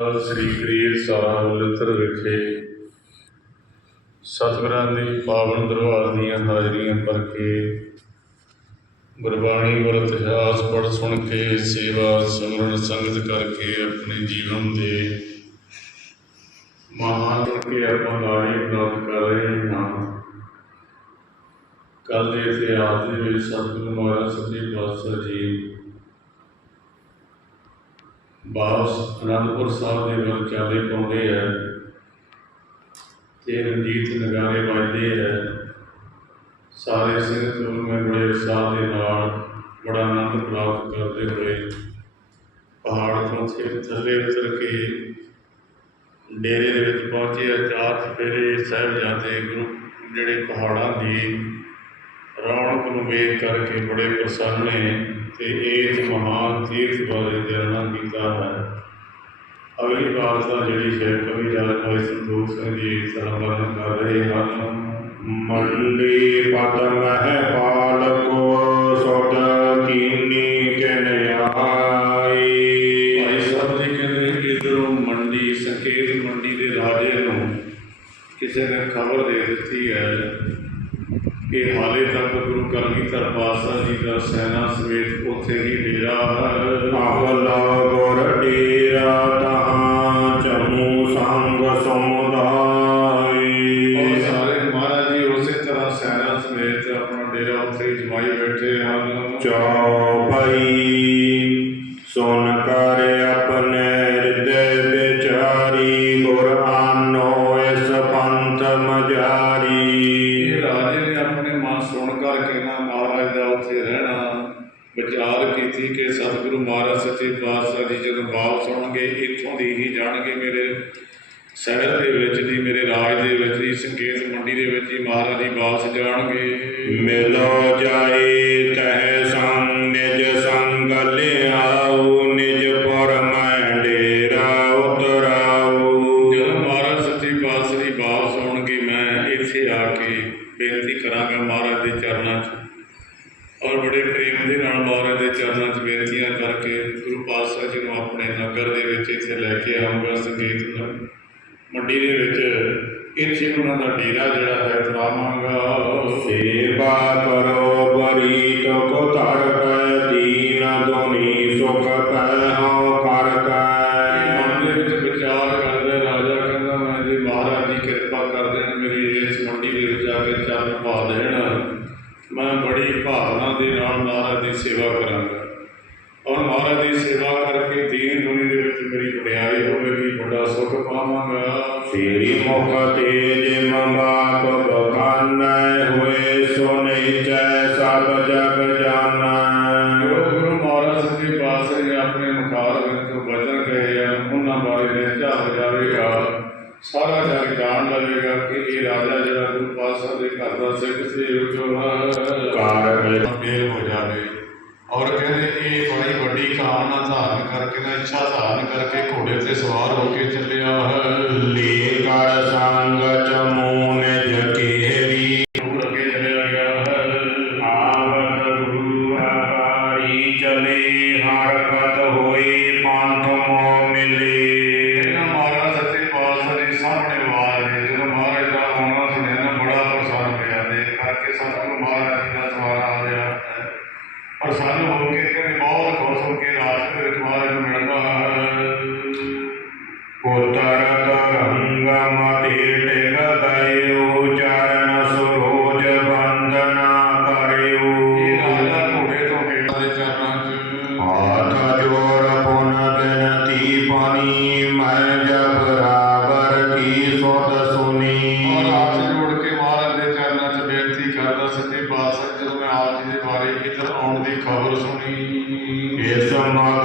ਸ੍ਰੀ ਗ੍ਰੀਵ ਸਾਹਿਬ ਲੁੱਤਰ ਵਿਖੇ। ਸਤਿਗੁਰਾਂ ਦੀ ਪਾਵਨ ਦਰਬਾਰ ਦੀਆਂ ਹਾਜ਼ਰੀਆਂ ਭਰ ਕੇ, ਗੁਰਬਾਣੀ ਗੁਰ ਇਤਿਹਾਸ ਪੜ੍ਹ ਸੁਣ ਕੇ, ਸੇਵਾ ਸਿਮਰਨ ਸੰਗਤ ਕਰਕੇ ਆਪਣੇ ਜੀਵਨ ਦੇ ਮਹਾਨ ਕੇ ਆਪਾਂ ਲਾੜੀ ਪ੍ਰਾਪਤ ਕਰ ਰਹੇ ਹਾਂ। ਕੱਲ ਦੇ ਇਤਿਹਾਸ ਦੇ ਵਿੱਚ ਸਤਿਗੁਰੂ ਮਹਾਰਾਜ ਸੱਚੇ ਪਾਤਸ਼ਾਹ ਜੀ ਵਾਪਸ ਅਨੰਦਪੁਰ ਸਾਹਿਬ ਦੇ ਵੱਲ ਚਾਲੇ ਪਾਉਂਦੇ ਹੈ ਤੇ ਰਣਜੀਤ ਨਗਾਰੇ ਵੱਜਦੇ ਹੈ ਸਾਰੇ ਸਿੰਘ ਸੂਰਮੇ ਬੜੇ ਉਤਸ਼ਾਹ ਦੇ ਨਾਲ ਬੜਾ ਆਨੰਦ ਪ੍ਰਾਪਤ ਕਰਦੇ ਹੋਏ ਪਹਾੜ ਤੋਂ ਥੇ- ਥੱਲੇ ਉਤਰ ਕੇ ਡੇਰੇ ਦੇ ਵਿੱਚ ਪਹੁੰਚੇ ਆ। ਚਾਰ ਚਫੇਰੇ ਸਾਹਿਬਜ਼ਾਦੇ ਗੁਰੂ, ਜਿਹੜੇ ਪਹਾੜਾਂ ਦੀ ਰੌਣਕ ਨੂੰ ਵੇਖ ਕਰਕੇ ਬੜੇ ਪ੍ਰਸੰਨ ਨੇ। ਤੇ ਇਸ ਮਹਾਨ ਤੀਰਥ ਬਾਰੇ ਜਾਣਨਾ ਕੀਤਾ ਹੈ। ਅਗਲੀ ਵਾਰਤਾ ਜਿਹੜੀ ਹੈ ਕਵੀ ਜਾਲ ਭਾਈ ਸੰਤੋਖ ਸਿੰਘ ਜੀ ਸਰਵਰਨ ਕਰ ਰਹੇ ਹਨ, ਮੰਡੀ ਪਦ ਮਹਿ ਪਾਲ ਕੋ ਸੋਦ ਕੀਨੀ ਕਿਨ ਆਈ? ਭਾਈ ਸਾਹਿਬ ਜੀ ਕਹਿੰਦੇ ਇਧਰੋਂ ਮੰਡੀ ਸੰਕੇਤ ਮੰਡੀ ਦੇ ਰਾਜੇ ਨੂੰ ਕਿਸੇ ਨੇ ਖਬਰ ਦੇ ਦਿੱਤੀ ਹੈ ਕਿ ਹਾਲੇ ਤੱਕ ਗੁਰੂ ਕਲਗੀਧਰ ਪਾਤਸ਼ਾਹ ਜੀ ਦਾ ਸੈਨਾ ਸਮੇਤ ਉੱਥੇ ਹੀ ਡੇਰਾ ਹੈ ਆਵਲਾ ਗੁਰ ਡੇਰਾ ਤਹਾਂ ਚਮੂ ਸੰਗ ਸਮੁਦਾਈ ਔਰ ਸਾਰੇ ਮਹਾਰਾਜ ਜੀ ਉਸੇ ਤਰ੍ਹਾਂ ਸੈਨਾ ਸਮੇਤ ਆਪਣਾ ਡੇਰਾ ਉੱਥੇ ਹੀ ਜਮਾਈ ਬੈਠੇ ਹਨ ਚੌਪਈ ਸੁਨ ਕਰ ਆਪਣੇ ਹਿਰਦੇ ਵਿਚਾਰੀ ਗੁਰ ਆਨੋ ਇਸ ਪੰਥ ਮਜਾਰੀ ਇਹ ਰਾਜੇ ਨੇ ਆਪਣੇ ਮਨ ਸੁਣ ਕਰਕੇ ਨਾ ਮਹਾਰਾਜ ਦਾ ਉੱਥੇ ਰਹਿਣਾ। ਵਿਚਾਰ ਕੀਤੀ ਕਿ ਸਤਿਗੁਰੂ ਮਹਾਰਾਜ ਸੱਚੇ ਪਾਤਸ਼ਾਹ ਜੀ ਜਦੋਂ ਵਾਪਸ ਆਉਣਗੇ ਇੱਥੋਂ ਦੀ ਹੀ ਜਾਣਗੇ ਮੇਰੇ ਸ਼ਹਿਰ ਦੇ ਵਿੱਚ ਦੀ, ਮੇਰੇ ਰਾਜ ਦੇ ਵਿੱਚ ਹੀ ਸੰਕੇਤ ਮੰਡੀ ਦੇ ਵਿੱਚ ਹੀ ਮਹਾਰਾਜ ਜੀ ਵਾਪਸ ਜਾਣਗੇ। ਮਿਲੋ ਜਾਏ ਕਰਾਂਗਾ ਮਹਾਰਾਜ ਦੇ ਚਰਨਾਂ 'ਚ। ਔਰ ਬੜੇ ਪ੍ਰੇਮ ਦੇ ਨਾਲ ਮਹਾਰਾਜ ਦੇ ਚਰਨਾਂ 'ਚ ਬੇਨਤੀਆਂ ਕਰਕੇ ਗੁਰੂ ਪਾਤਸ਼ਾਹ ਜੀ ਨੂੰ ਆਪਣੇ ਨਗਰ ਦੇ ਵਿੱਚ ਇੱਥੇ ਲੈ ਕੇ ਆਊਂਗਾ ਸੰਗੀਤ ਨ- ਮੰਡੀ ਦੇ ਵਿੱਚ ਇੱਥੇ ਉਹਨਾਂ ਦਾ ਡੇਰਾ ਜਿਹੜਾ ਹੈ ਤਰਾਵਾਂਗਾ ਸੇਵਾ ਕਰੋ ਬਰੀਤ ਕੋ ਧਰ ਕੈ ਦੀਨ ਦੁਨੀ ਸੁਖ ਕੈ ਹਉ ਕਰ ਕੈ। ਮਨ ਦੇ ਵਿੱਚ ਵਿਚਾਰ ਕਰਦਾ ਰਾਜਾ ਕਹਿੰਦਾ ਮੈਂ ਜੀ ਮਹਾਰਾਜ ਦੀ ਕਿਰਪਾ ਕਰ ਦੇਣ ਮੇਰੀ ਇਸ ਕੇ ਚਰਨ ਪਾ ਦੇਣ ਮੈਂ ਬੜੀ ਭਾਵਨਾ ਦੇ ਨਾਲ ਮਹਾਰਾਜ ਦੀ ਸੇਵਾ ਕਰਾਂਗਾ। ਔਰ ਮਹਾਰਾਜ ਦੀ ਸੇਵਾ ਕਰਕੇ ਦੀਨ ਦੁਨੀ ਦੇ ਵਿੱਚ ਮੇਰੀ ਵਡਿਆਈ ਹੋਵੇਗੀ ਵੱਡਾ ਸੁੱਖ ਪਾਵਾਂਗਾ। ਸ੍ਰੀ ਮੁਖ ਤੇ ਜਿਮ ਬਾਪ ਬਖਾਨੈ ਹੋਏ ਸੋ ਨਿਚੈ ਸਭ ਜਗ ਜਾਣੈ। ਜੋ ਗੁਰੂ ਮਹਾਰਾਜ ਸੱਚੇ ਪਾਤਸ਼ਾਹ ਨੇ ਆਪਣੇ ਮੁਖਾਰ ਵਿੱਚ ਤੋਂ ਬਚਨ ਕਹੇ ਹਨ ਉਹਨਾਂ ਬਾਰੇ ਹੋ ਜਾਵੇਗਾ। ਸਾਰਾ ਜਗ ਜਾਣ ਲਵੇਗਾ ਕਿ ਇਹ ਰਾਜਾ ਜਿਹੜਾ ਗੁਰੂ ਪਾਤਸ਼ਾਹ ਦੇ ਘਰ ਦਾ ਸਿੱਖ ਸੀ ਉਹ ਜੋ ਹੈ ਕਾਰ ਵਿੱਚ ਮੇਲ ਹੋ ਜਾਵੇ ਔਰ ਕਹਿੰਦੇ ਇਹ ਬੜੀ ਵੱਡੀ ਕਾਮਨਾ ਧਾਰਨ ਕਰਕੇ ਨਾ ਇੱਛਾ ਧਾਰਨ ਕਰਕੇ ਘੋੜੇ ਤੇ ਸਵਾਰ ਹੋ ਕੇ ਚੱਲਿਆ ਹੈ ਲੀ ਕਰ ਸੰਗ ਚਮੂ ਨਿਜ ਕੇਰੀ ਦੂਰ ਅੱਗੇ ਚੱਲਿਆ ਗਿਆ ਹੈ ਆਵਤ ਗੁਰੂ ਹਰੀ ਚਲੇ ਹਰ ਕਤ ਹੋਏ ਪੰਥ ਮੋ ਮਿਲੇ ਇਹਨਾਂ ਮਹਾਰਾਜ ਸੱਚੇ ਪਾਤਸ਼ਾਹ ਦੇ ਸਾਹਮਣੇ ਆਵਾਜ਼ ਨੇ ਜਦੋਂ ਮਹਾਰਾਜ ਬੇਨਤੀ ਕਰਦਾ ਸੱਚੇ ਪਾਤਸ਼ਾਹ ਜਦੋਂ ਮੈਂ ਆਪ ਜੀ ਦੇ ਬਾਰੇ ਇੱਧਰ ਆਉਣ ਦੀ ਖਬਰ ਸੁਣੀ, ਇਸ ਮਗ